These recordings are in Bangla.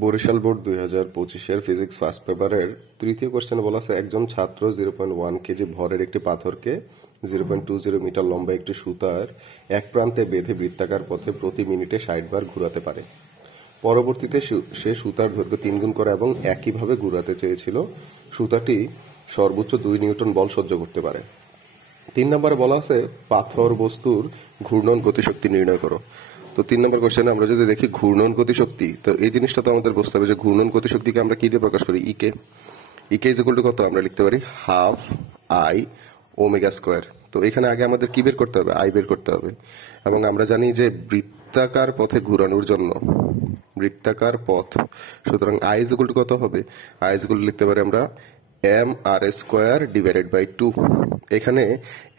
বরিশাল বোর্ড 2025-এর ফিজিক্স ফার্স্ট পেপারের তৃতীয় কোশ্চেনে বলা আছে একজন ছাত্র 0.1 কেজি ভরের একটি পাথরকে 0.20 মিটার লম্বা একটি সুতার এক প্রান্তে বেঁধে বৃত্তাকার পথে প্রতি মিনিটে 60 বার ঘোরাতে পারে। পরবর্তীতে সে সুতার দৈর্ঘ্য 3 গুণ করে এবং একইভাবে ঘোরাতে চেয়েছিল। সুতাটি সর্বোচ্চ 2 নিউটন বল সহ্য করতে পারে। 3 নম্বরে বলা আছে পাথর বস্তুর ঘূর্ণন গতিশক্তি নির্ণয় করো। তো 3 নম্বর কোশ্চেনে আমরা যদি দেখি ঘূর্ণন গতিশক্তি, তো এই জিনিসটা তো আমাদের বুঝতে হবে যে ঘূর্ণন গতিশক্তিকে আমরা কি দিয়ে প্রকাশ করি? ইকে ইজ ইকুয়াল টু কত আমরা লিখতে পারি হাফ আই ওমেগা স্কোয়ার। তো এখানে আগে আমাদের কি বের করতে হবে? আই বের করতে হবে। এবং আমরা জানি যে বৃত্তাকার পথে ঘোরানোর জন্য বৃত্তাকার পথ, সুতরাং আই ইজ ইকুয়াল টু কত হবে? আই ইজ ইকুয়াল টু লিখতে পারি আমরা M R square divided by 2। এখানে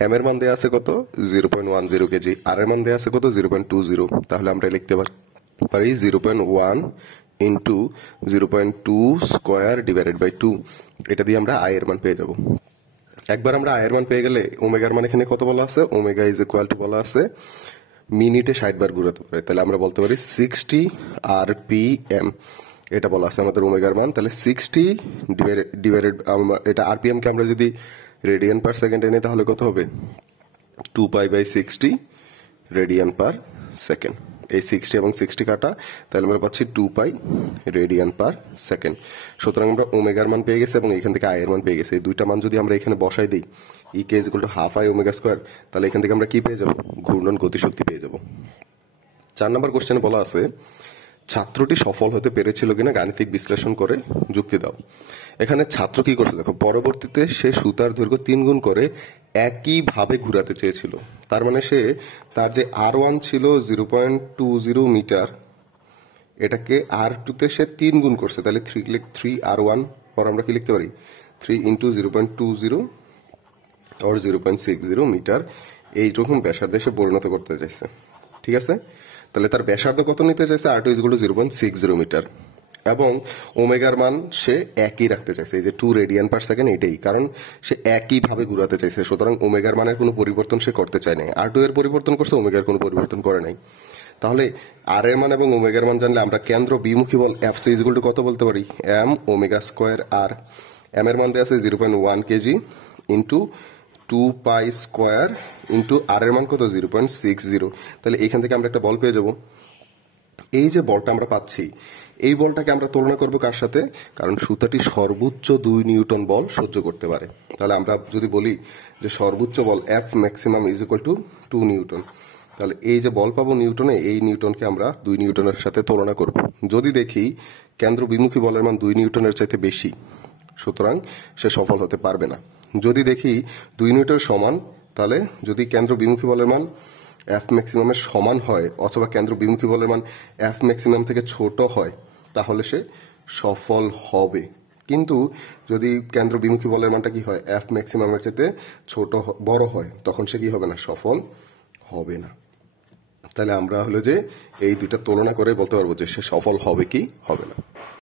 এম এর মান দেওয়া আছে কত? 0.10 কেজি, আর এর মান দেওয়া আছে কত? 0.20। তাহলে আমরা লিখতে পারি 0.1 ইন্টু 0.2 স্কোয়ার ডিভাইডেড বাই 2। এটা দিয়ে আমরা আই এর মান পেয়ে যাব। একবার আমরা আই এর মান পেয়ে গেলে ওমেগার মান এখানে কত বলা আছে? ওমেগা ইজ ইকুয়াল টু বলা আছে মিনিটে 60 বার ঘুরাতে পারে। তাহলে আমরা বলতে পারি 60 আরপিএম, এটা বলা আছে আমাদের ওমেগার মান। তাহলে 60 ডিভাইডেড এটা আরপিএম কে আমরা যদি রেডিয়ান পার সেকেন্ডে নিই তাহলে কত হবে? 2 pi by 60 radian per second. এই 60 এবং 60 কাটা, তাহলে আমরা পাচ্ছি 2 পাই রেডিয়ান পার সেকেন্ড। সুতরাং আমরা ওমেগার মান পেয়ে গেছি এবং এখান থেকে আই এর মান পেয়ে গেছি। এই দুইটা মান যদি আমরা এখানে বসাই দিই, E K is equal to half I omega square, তাহলে এখান থেকে আমরা কি পেয়ে যাব? ঘূর্ণন গতিশক্তি পেয়ে যাব। 4 নম্বর কোশ্চেনে বলা আছে ছাত্রটি সফল হতে পেরেছিল কিনা গাণিতিক বিশ্লেষণ করে যুক্তি দাও। এখানে ছাত্র কি করছে দেখো, পরবর্তীতে সে সুতার দৈর্ঘ্য 3 গুণ করে একইভাবে ঘুরাতে চেয়েছিল। তার মানে সে তার যে R1 ছিল 0.20 মিটার, এটাকে R2 তে সে 3 গুণ করছে। তাহলে 3R1 পর আমরা কি লিখতে পারি 3 ইন্টু 0.20 or 0.60 মিটার এইরকম ব্যাসার্ধে সে পরিণত করতে চাইছে। ঠিক আছে, তাহলে তার ব্যাসার্ধ কত নিতে চাইছে? R2 is equal two 0.60 metre এবং ওমেগার মান সে একই রাখতে চাইছে, এই যে 2 রেডিয়ান পার সেকেন্ড, এটাই কারণ সে একইভাবে ঘুরাতে চাইছে। সুতরাং ওমেগার মানের কোনো পরিবর্তন সে করতে চায় নাই। R2 এর পরিবর্তন করছে, ওমেগার কোনো পরিবর্তন করে নাই। তাহলে আর এর মান এবং ওমেগার মান জানলে আমরা কেন্দ্র বিমুখী বল F C is equal to কত বলতে পারি? M omega square R. M এর মান দেওয়া আছে 0.1 KG into 2 pi square into R এর মান কত? 0.60। তাহলে এখান থেকে আমরা একটা বল পেয়ে যাব। এই যে বলটা আমরা পাচ্ছি, এই বলটাকে আমরা তুলনা করব কার সাথে? কারণ সুতাটি সর্বোচ্চ 2 নিউটন বল সহ্য করতে পারে। তাহলে আমরা যদি বলি যে সর্বোচ্চ বল F maximum is equal to 2 newton, তাহলে এই যে বল পাবো নিউটনে, এই নিউটনকে আমরা 2 নিউটনের সাথে তুলনা করব। যদি দেখি কেন্দ্র বিমুখী বলের মান 2 নিউটনের চাইতে বেশি, সুতরাং সে সফল হতে পারবে না। যদি দেখি 2 নিউটন সমান, তাহলে যদি কেন্দ্র বিমুখী বলের মান এফ ম্যাক্সিমামের সমান হয় অথবা কেন্দ্র বিমুখী বলের মান এফ ম্যাক্সিমাম থেকে ছোট হয়, তাহলে সে সফল হবে। কিন্তু যদি কেন্দ্র বিমুখী বলের মানটা কি হয়? এফ ম্যাক্সিমামের চাইতে বড় হয়, তখন সে কি হবে না? সফল হবে না। তাহলে আমরা হলো যে এই দুইটা তুলনা করে বলতে পারবো যে সে সফল হবে কি হবে না।